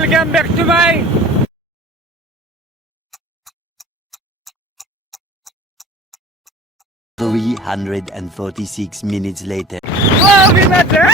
Welcome back to my 346 minutes later. Oh, we met her!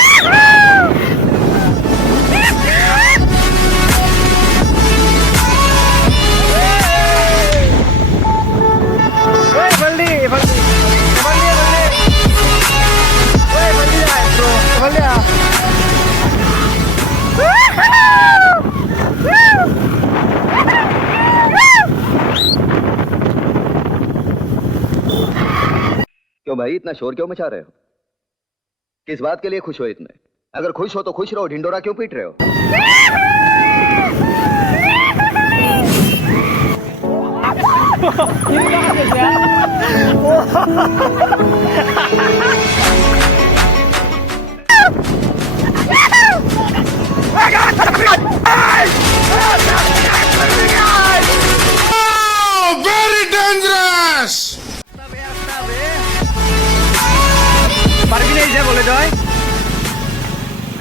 क्यों भाई इतना शोर क्यों मचा रहे हो? किस बात के लिए खुश हो इतने? अगर खुश हो तो खुश रहो, ढिंडोरा क्यों पीट रहे हो? Very dangerous! পারবি না এই যে বলে দই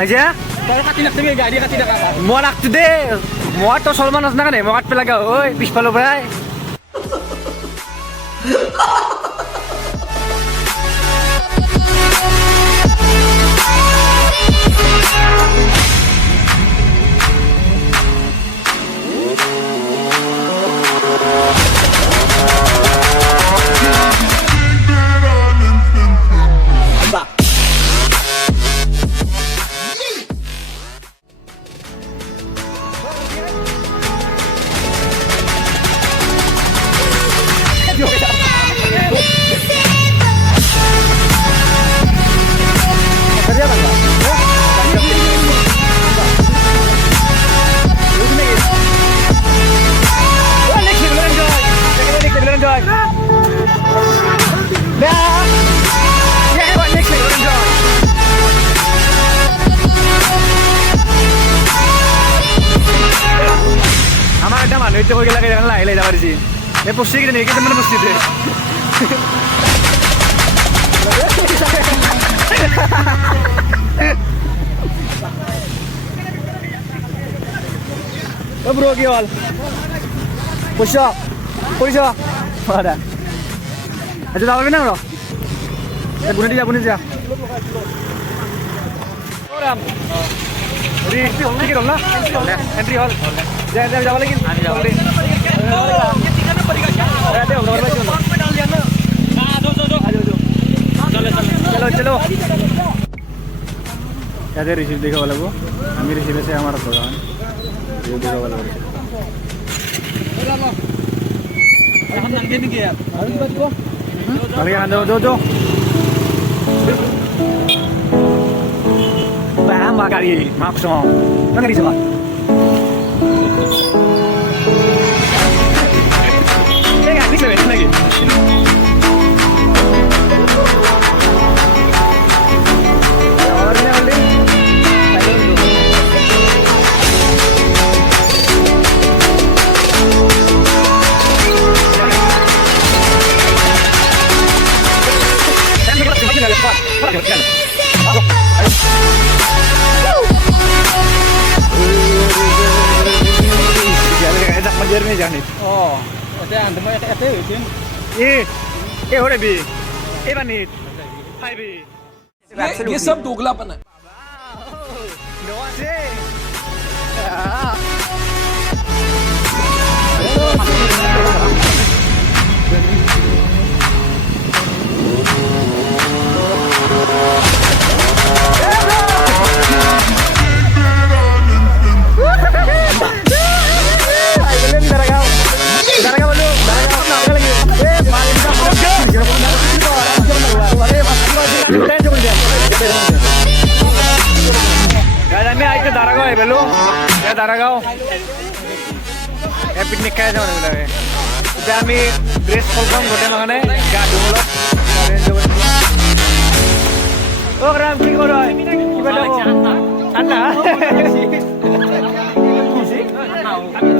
আইজা তোর কাটি লাগতে গাড়ি কাটি টাকা মই রাখতে দে মই তো সলমান আছ না কেনে মই কাটপে লাগা ওই পিছফালো ভাই আমার একটা মানুষ তো হয়ে গেলে লাই লাই যাবার দিছি এ পড়ছি কি নেই কেমন পড়ছি তে ও ব্রো কি হল পয়সা পয়সা আরে আচ্ছা যাবে না ব্রো এ বুনেটি যাবনি যা ওরাম এন্ট্রি হল কি হল না এন্ট্রি হল যা যা যাওয়া লাগি আমি যাওয়া লাগি চলো চলো याद रिसीव देखा वाला को हमें रिसीव से हमारा प्रोग्राम ये देखा वाला हम नंगे नहीं गया अरे यहाँ दो bang magari maaf semua nggak di sebelah nggak di sebelah lagi में जाने ऐसे अंत में ऐसे होते हैं ये हो रे भी ये बनी हाय भी ये सब दोगलापन है नवा से Belum, ya Daragao. Ya piknik kayak zaman dulu ya. Udah kami dress program gede makanya gak dulu. Oh Ram, kiki kodo. Gimana kok? Anda? Sih?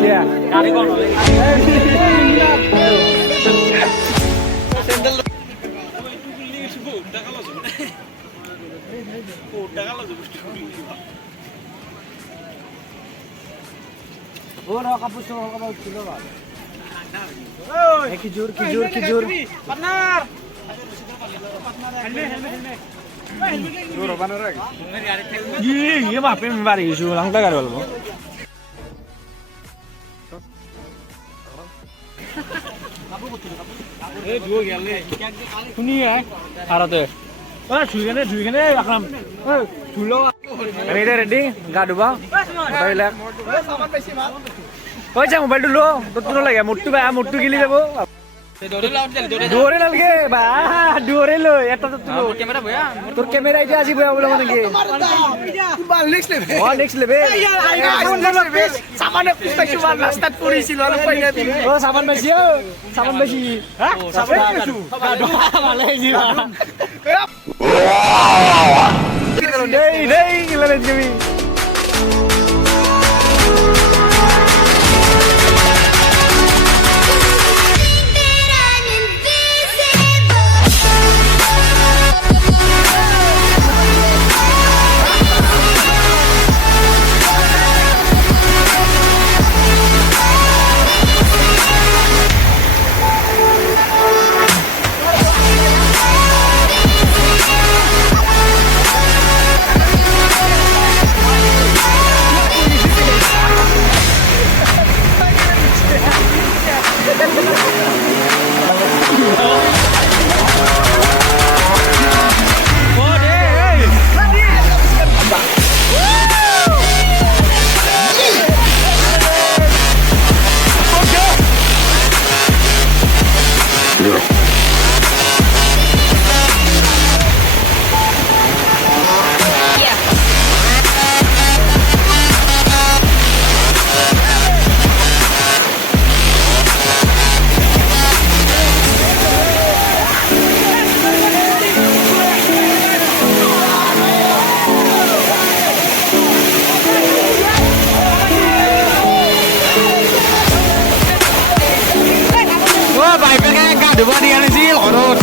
Iya. Kari kono. Sendal. Oh, no, kapus to, kapus to. Eh, kijur. Partner. Helmet. Iya, maafin mbak isu lang tagar wala. Eh, dua gale. Kuni ya, harate. Juigan akram. Dulo. Ini ready? Enggak dulu, Bang. Toilet. Oh, jangan mobil dulu. Betul lagi, mutu gili deh, Bu. Dore lagi, bah, dore lo. Ya tuh. Kamera boya. Tur kamera aja sih boya ulang lagi. Next level. Oh, next level. Saman pista cuma start polisi lalu pengen. Oh, saman besi. Hah? Saman besi. Aduh, Malaysia. Dei, gila nih kami. Wah, baiknya enggak ada buat dia sih, lorot.